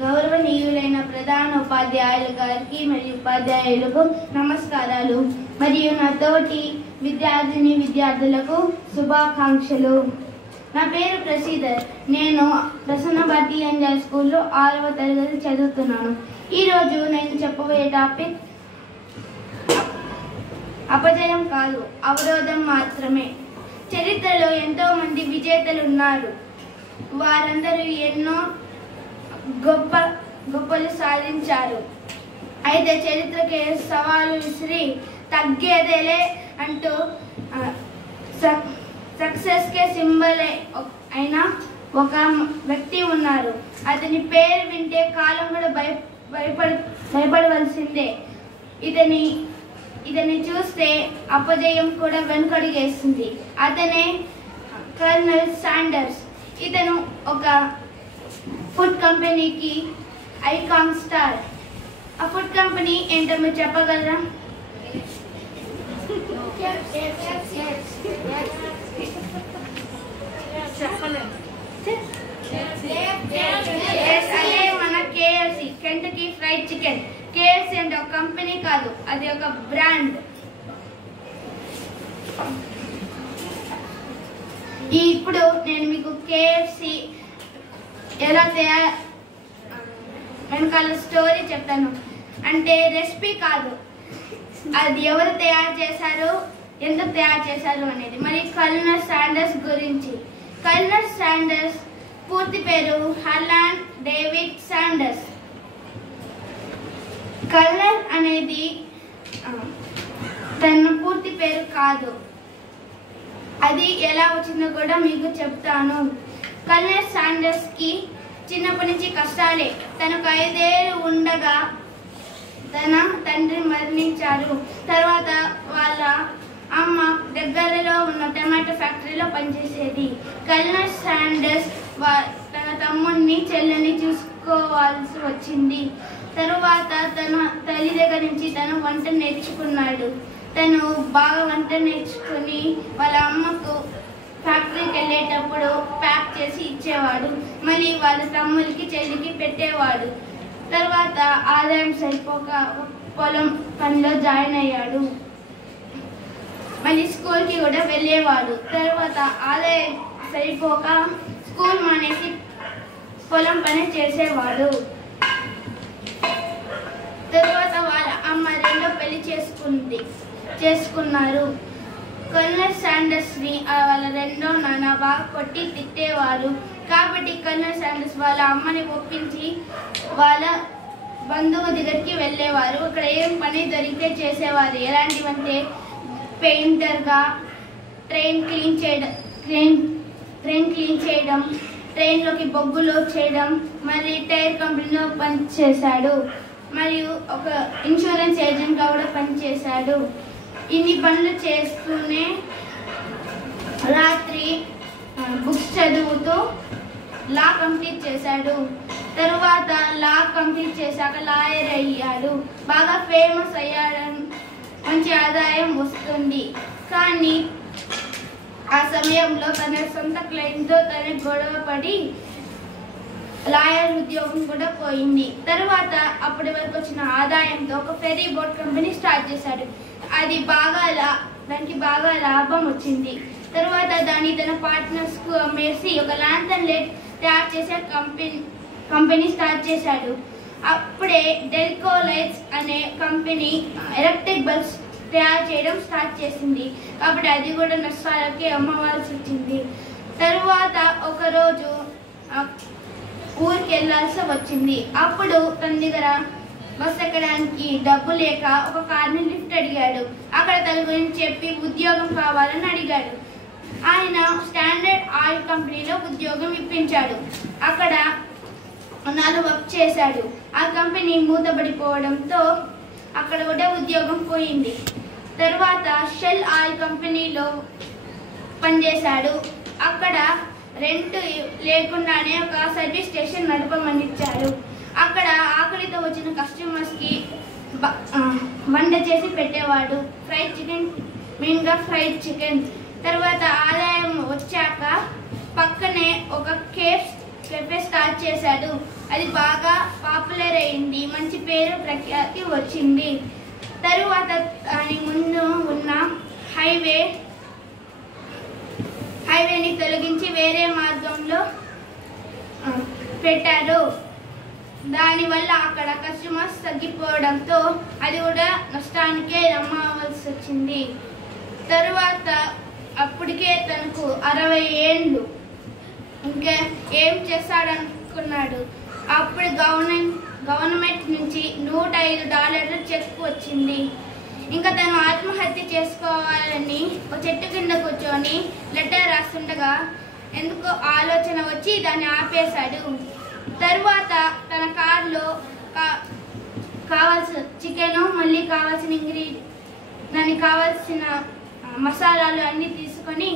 గౌరవనీయులైన ప్రధాన ఉపాధ్యాయులు గారికి మరియు ఉపాధ్యాయులకు నమస్కారాలు మరియు నా తోటి విద్యార్థులకు శుభాకాంక్షలు. నా పేరు ప్రసీధర్. నేను ప్రసన్న భారతి ఏంజల్ స్కూల్లో 6వ తరగతి చదువుతున్నాను. ఈరోజు నేను చెప్పబోయే టాపిక్ అపజయం కాదు, అవరోధం మాత్రమే. చరిత్రలో ఎంతో మంది విజేతలు ఉన్నారు. వారందరూ ఎన్నో గొప్పలు సాధించారు. అయితే చరిత్రకే సవాలు విసిరి తగ్గేదేలే అంటూ సక్సెస్ కే సింబల్ అయిన ఒక వ్యక్తి ఉన్నారు. అతని పేరు వింటే కాలం కూడా భయపడవలసిందే. ఇతని చూస్తే అపజయం కూడా వెనుకడుగేస్తుంది. అతనే కర్నల్ శాండర్స్. ఇతను ఒక ఫుడ్ కంపెనీకి ఐకాన్ స్టార్. ఆ ఫుడ్ కంపెనీ ఏంటో మీరు చెప్పగలరా? అదే మన KFC, Kentucky fried chicken. KFC అంటే ఒక కంపెనీ కాదు, అది ఒక బ్రాండ్. ఇప్పుడు నేను మీకు KFC ఎలా వెనకాల స్టోరీ చెప్తాను. అంటే రెసిపీ కాదు, అది ఎవరు తయారు చేశారు, ఎందుకు తయారు చేశారు అనేది. మరి కర్నల్ శాండర్స్ గురించి. కర్నల్ శాండర్స్ పూర్తి పేరు హర్లాండ్ డేవిడ్ శాండర్స్. కర్నల్ అనేది తన పూర్తి పేరు కాదు. అది ఎలా వచ్చిందో కూడా మీకు చెప్తాను. కర్నల్ శాండర్స్ కి చిన్నప్పటి నుంచి కష్టాలే. తనకు 5 ఏళ్ళు ఉండగా తన తండ్రి మరణించారు. తర్వాత వాళ్ళ అమ్మ దగ్గరలో ఉన్న టమాటో ఫ్యాక్టరీలో పనిచేసేది. కర్నల్ శాండర్స్ తన తమ్ముడిని చెల్లెని చూసుకోవాల్సి వచ్చింది. తరువాత తన తల్లి దగ్గర నుంచి తను వంట నేర్చుకున్నాడు. తను బాగా వంట నేర్చుకుని వాళ్ళ అమ్మకు ఫ్యాక్టరీకి వెళ్ళేటప్పుడు ప్యాక్ చేసి ఇచ్చేవాడు. మళ్ళీ వాళ్ళ తమ్ముడికి చెల్లికి పెట్టేవాడు. తర్వాత ఆదాయం సరిపోక పొలం పనిలో జాయిన్ అయ్యాడు. మళ్ళీ స్కూల్కి కూడా వెళ్ళేవాడు. తర్వాత ఆదాయం సరిపోక స్కూల్ మానేసి పొలం పని చేసేవాడు. తర్వాత వాళ్ళ అమ్మ రెండో పెళ్లి చేసుకున్నారు. కర్నల్ శాండర్స్ ని వాళ్ళ రెండో నాన్న బాగా కొట్టి తిట్టేవారు. కాబట్టి కర్నల్ శాండర్స్ వాళ్ళ అమ్మని ఒప్పించి వాళ్ళ బంధువు దగ్గరికి వెళ్ళేవారు. అక్కడ ఏం పని దొరికితే చేసేవారు. ఎలాంటివంటే పెయింటర్గా ట్రైన్ క్లీన్ చేయడం, ట్రైన్లోకి బొగ్గులు చేయడం, మరి టైర్ కంపెనీలో పనిచేశాడు. మరియు ఒక ఇన్సూరెన్స్ ఏజెంట్గా కూడా పనిచేశాడు. ఇన్ని పనులు చేస్తూనే రాత్రి బుక్స్ చదువుతూ లా కంప్లీట్ చేశాడు. తరువాత లా కంప్లీట్ చేశాక లాయర్ అయ్యాడు. బాగా ఫేమస్ అయ్యాడని మంచి ఆదాయం వస్తుంది. కానీ ఆ సమయంలో తన సొంత క్లయింట్తో తన గొడవ పడి లాయర్ ఉద్యోగం కూడా పోయింది. తర్వాత అప్పటి వరకు వచ్చిన ఆదాయంతో ఒక ఫెరీ బోట్ కంపెనీ స్టార్ట్ చేశాడు. దానికి బాగా లాభం వచ్చింది. తర్వాత దాన్ని తన పార్ట్నర్స్ కు అమ్మేసి ఒక లాంతర్న్ లైట్ తయారు చేసే కంపెనీ స్టార్ట్ చేశాడు. అప్పుడే డెల్కో లైట్స్ అనే కంపెనీ ఎలక్ట్రిక్ బల్బ్స్ తయారు చేయడం స్టార్ట్ చేసింది. కాబట్టి అది కూడా నష్టాలకి అమ్మవలసి వచ్చింది. తరువాత ఒకరోజు ఊరికి వెళ్ళాల్సి వచ్చింది. అప్పుడు తన దగ్గర బస్ ఎక్కడానికి డబ్బు లేక ఒక కార్ని లిఫ్ట్ అడిగాడు. అక్కడ తన గురించి చెప్పి ఉద్యోగం కావాలని అడిగాడు. ఆయన స్టాండర్డ్ ఆయిల్ కంపెనీలో ఉద్యోగం ఇప్పించాడు. అక్కడ 4 వర్క్ చేశాడు. ఆ కంపెనీ మూతపడిపోవడంతో అక్కడ కూడా ఉద్యోగం పోయింది. తర్వాత షెల్ ఆయిల్ కంపెనీలో పనిచేశాడు. అక్కడ రెంట్ లేకుండానే ఒక సర్వీస్ స్టేషన్ నడపమని ఇచ్చాడు. అక్కడ ఆకలితో వచ్చిన కస్టమర్స్ కి వంట చేసి పెట్టేవాడు. ఫ్రైడ్ చికెన్, మెయిన్గా ఫ్రైడ్ చికెన్. తర్వాత ఆదాయం వచ్చాక పక్కనే ఒక కేఫ్ కెఫే స్టార్ట్ చేశాడు. అది బాగా పాపులర్ అయింది, మంచి పేరు ప్రఖ్యాతి వచ్చింది. తరువాత దాని ముందు ఉన్న హైవేని తొలగించి వేరే మార్గంలో పెట్టారు. దానివల్ల అక్కడ కస్టమర్స్ తగ్గిపోవడంతో అది కూడా నష్టానికే అమ్మవలసి వచ్చింది. తరువాత అప్పటికే తనకు 60 ఏళ్ళు. ఇంకా ఏం చేస్తాడనుకున్నాడు. అప్పుడు గవర్నమెంట్ నుంచి $105 చెక్ వచ్చింది. ఇంకా తను ఆత్మహత్య చేసుకోవాలని ఒక చెట్టు కింద కూర్చొని లెటర్ రాస్తుండగా ఎందుకో ఆలోచన వచ్చి దాన్ని ఆపేశాడు. తరువాత తన కార్లో కావాల్సిన చికెను, మళ్ళీ దానికి కావాల్సిన మసాలాలు అన్నీ తీసుకొని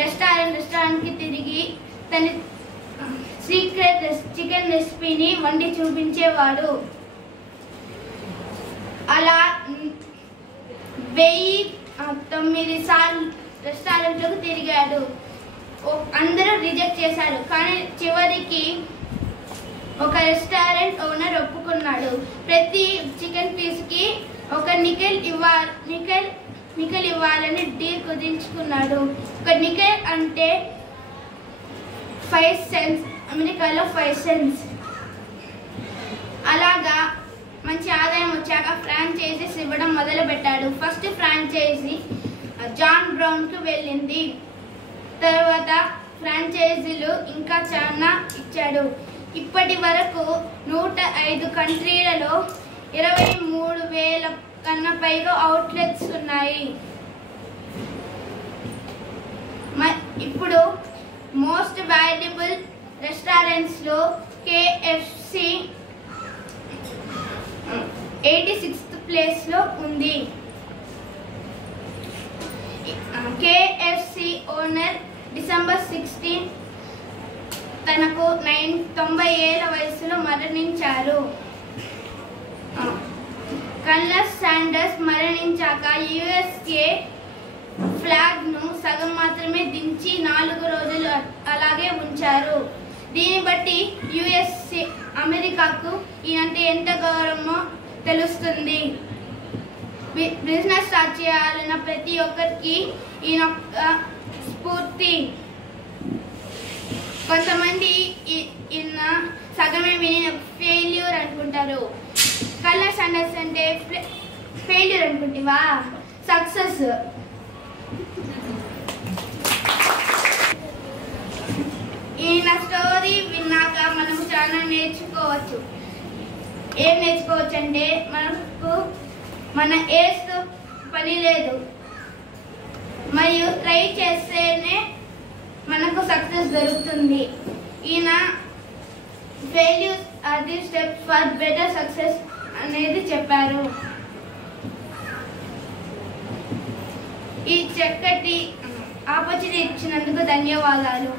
రెస్టారెంట్కి తిరిగి తన సీక్రెట్ చికెన్ రెసిపీని వండి చూపించేవాడు. అలా 1009 సార్లు రెస్టారెంట్లకు తిరిగాడు. అందరూ రిజెక్ట్ చేశారు. కానీ చివరికి ఒక రెస్టారెంట్ ఓనర్ ఒప్పుకున్నాడు. ప్రతి చికెన్ పీస్కి ఒక నికెల్ ఇవ్వాలని డీల్ కుదించుకున్నాడు. ఒక నికెల్ అంటే 5 cents, అమెరికాలో 5 cents. అలాగా మంచి ఆదాయం వచ్చాక ఫ్రాంచైజీస్ ఇవ్వడం మొదలుపెట్టాడు. ఫస్ట్ ఫ్రాంచైజీ జాన్ బ్రౌన్కు వెళ్ళింది. తర్వాత ఫ్రాంచైజీలు ఇంకా చాలా ఇచ్చాడు. ఇప్పటి వరకు 105 కంట్రీలలో 23,000 కన్నా పైగా అవుట్లెట్స్ ఉన్నాయి. ఇప్పుడు మోస్ట్ వాల్యుబుల్ రెస్టారెంట్స్లో KFC 86th ప్లేస్లో ఉంది. KFC ఓనర్ December 16 తనకు 90 ఏళ్ల వయసులో మరణించారు. కర్నల్ శాండర్స్ మరణించాక USA ఫ్లాగ్ను సగం మాత్రమే దించి 4 రోజులు అలాగే ఉంచారు. దీన్ని బట్టి అమెరికాకు ఈయనంటే ఎంత గౌరవమో తెలుస్తుంది. బిజినెస్ స్టార్ట్ చేయాలన్న ప్రతి ఒక్కరికి ఈయన స్ఫూర్తి. కొంతమంది ఈయన సగమే విని ఫెయిల్యూర్ అనుకుంటారు. కర్నల్ శాండర్స్ అంటే ఫెయిల్యూర్ అనుకుంటావా? సక్సెస్. ఈయన స్టోరీ విన్నాక మనము చాలా నేర్చుకోవచ్చు. ఏం నేర్చుకోవచ్చు అంటే మన ఏజ్తో పని లేదు, మరియు ట్రై చేస్తేనే మనకు సక్సెస్ దొరుకుతుంది. ఈయన failures are the step for better success అనేది చెప్పారు. ఈ చక్కటి ఆపర్చునిటీ ఇచ్చినందుకు ధన్యవాదాలు.